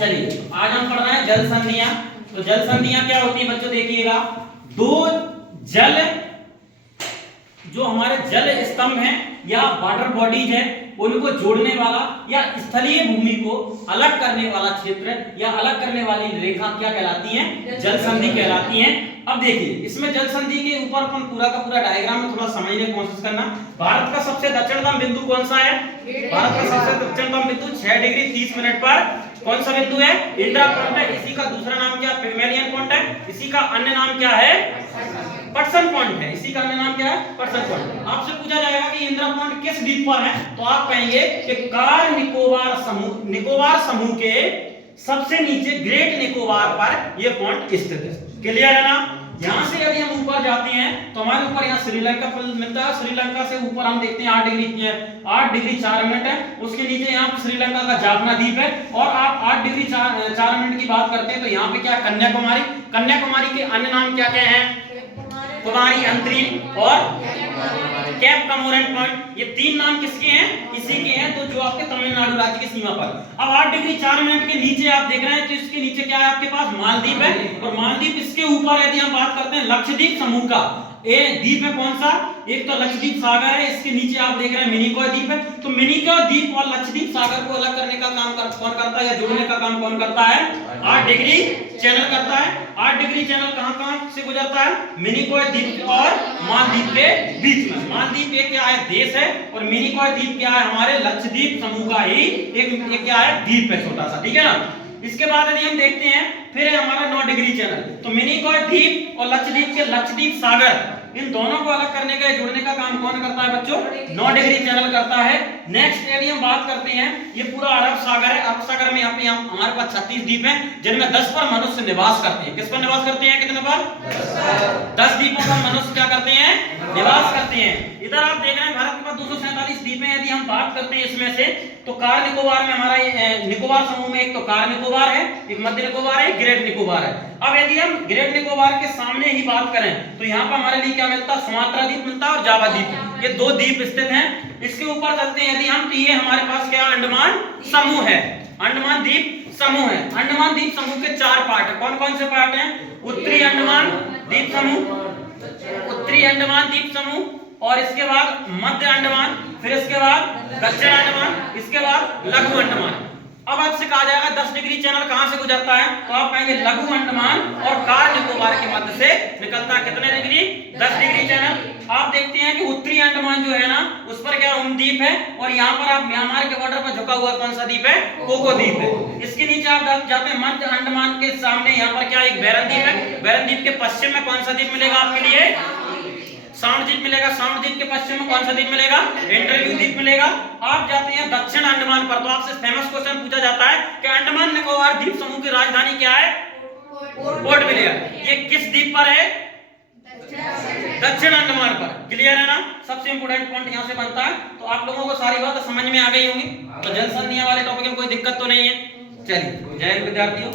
चलिए आज हम पढ़ रहे हैं जल संधियां। तो जल संधियां क्या होती है बच्चों, देखिएगा, दो जल जो हमारे जल स्तंभ हैं या वाटर बॉडीज हैं उनको जोड़ने वाला या स्थलीय भूमि को अलग करने वाला क्षेत्र या अलग करने वाली रेखा क्या कहलाती है? जल संधि कहलाती है। अब देखिए इसमें जल संधि के ऊपर अपन पूरा का पूरा डायग्राम में थोड़ा समझने की कोशिश करना। भारत का सबसे दक्षिणतम बिंदु कौन सा है? भारत का सबसे दक्षिणतम बिंदु 6 डिग्री 30 मिनट पर कौन सा बिंदु है? इंदिरा पॉइंट है। इसी का दूसरा नाम क्या? पिग्मेलियन पॉइंट है। इसी का अन्य नाम क्या है? पटसन पॉइंट है। इसी का अन्य नाम क्या है? पटसन पॉइंट। आपसे पूछा जाएगा कि इंदिरा पॉइंट किस द्वीप पर है, तो आप कहेंगे कि कार निकोबार समूह के सबसे नीचे ग्रेट निकोबार पर यह पॉइंट स्थित है। क्लियर है ना? यहां से यदि हम ऊपर जाते हैं तो हमारे ऊपर यहाँ श्रीलंका मिलता है। श्रीलंका से ऊपर हम देखते हैं 8 डिग्री 4 मिनट है। उसके नीचे यहाँ श्रीलंका का जाफना द्वीप है। और आप 8 डिग्री 4 मिनट की बात करते हैं तो यहाँ पे क्या? कन्याकुमारी। कन्याकुमारी के अन्य नाम क्या क्या है? कुमारी अंतरिम और कैप कमोरेंट पॉइंट। ये तीन नाम किसके हैं? इसी के हैं, तो जो आपके तमिलनाडु राज्य की सीमा पर। अब 8 डिग्री 4 मिनट के नीचे आप देख रहे हैं तो इसके नीचे क्या है आपके पास? मालदीव है। और मालदीव इसके ऊपर यदि हम बात करते हैं लक्षद्वीप समूह का, ए द्वीप है कौन सा? एक तो लक्षद्वीप सागर है। इसके नीचे आप देख रहे हैं मिनिकॉय द्वीप है। तो मिनिकॉय द्वीप और लक्षद्वीप सागर को अलग करने का काम कौन करता है या जोड़ने का काम कौन करता है? 8 डिग्री चैनल करता है। 8 डिग्री चैनल कहां से गुजरता है? मिनिकॉय द्वीप और मालदीव के बीच में। मालदीव एक क्या है? देश है। और मिनिकॉय द्वीप क्या है? हमारे लक्षद्वीप समूह का ही एक क्या है? द्वीप है, छोटा सा। ठीक है ना? इसके बाद यदि हम देखते हैं फिर है हमारा 9 डिग्री चैनल। तो मिनिकॉय द्वीप और लक्षद्वीप के लक्षद्वीप सागर, इन दोनों को अलग करने का जोड़ने का काम कौन करता है बच्चों? 9 डिग्री चैनल करता है। नेक्स्ट यदि हम बात करते हैं, ये पूरा अरब सागर है। अरब सागर में यहाँ हमारे पास 36 द्वीप हैं जिनमें 10 पर मनुष्य निवास करते हैं। किस पर निवास करते हैं? कितने पर? 10 द्वीपों पर मनुष्य क्या करते हैं? निवास करते हैं। इधर आप देख रहे हैं भारत के पास 247 द्वीप हैं। यदि हम बात करते हैं इसमें से, तो कार निकोबार में हमारा निकोबार समूह में एक तो कार निकोबार है, एक मध्य निकोबार है, एक ग्रेट निकोबार है। अब यदि हम ग्रेट निकोबार के सामने ही बात करें तो यहाँ पर हमारे लिए क्या मिलता है? सुमात्रा द्वीप मिलता है और जावा द्वीप। ये दो द्वीप स्थित हैं। इसके ऊपर चलते हैं यदि हम, तो ये हमारे पास क्या? अंडमान समूह है। अंडमान द्वीप समूह है। अंडमान द्वीप समूह के 4 पार्ट है। कौन कौन से पार्ट हैं? उत्तरी अंडमान द्वीप समूह, उत्तरी अंडमान द्वीप समूह, और इसके बाद मध्य अंडमान, फिर इसके बाद दक्षिण अंडमान, इसके बाद लघु अंडमान। अब आपसे कहा जाएगा 10 डिग्री चैनल कहां से गुजरता है, तो आप कहेंगे लघु अंडमान और कार निकोबार के मध्य से निकलता है। कितने डिग्री? 10 degree channel. आप देखते हैं कि उत्तरी अंडमान जो है ना, उस पर क्या द्वीप है। और यहाँ पर आप म्यांमार के बॉर्डर पर झुका हुआ कौन सा द्वीप है? कोको द्वीप है। इसके नीचे आप जाते हैं मध्य अंडमान के सामने, यहाँ पर क्या? एक बैरन द्वीप है। बैरन द्वीप के पश्चिम में कौन सा द्वीप मिलेगा आपके लिए? साउंड द्वीप मिलेगा। साउंड द्वीप के पश्चिम में कौन सा द्वीप मिलेगा? इंटरव्यू द्वीप मिलेगा। आप जाते हैं दक्षिण अंडमान पर, तो आपसे फेमस क्वेश्चन पूछा जाता है कि अंडमान निकोबार द्वीप समूह की राजधानी क्या है? Port Blair. ये किस द्वीप पर है? दक्षिण अंडमान पर। क्लियर है ना? सबसे इंपोर्टेंट पॉइंट यहां से बनता है। तो आप लोगों को सारी बात समझ में आ गई होंगी। तो जल संधियां वाले टॉपिक में कोई दिक्कत तो नहीं है। चलिए, जय हिंद विद्यार्थियों।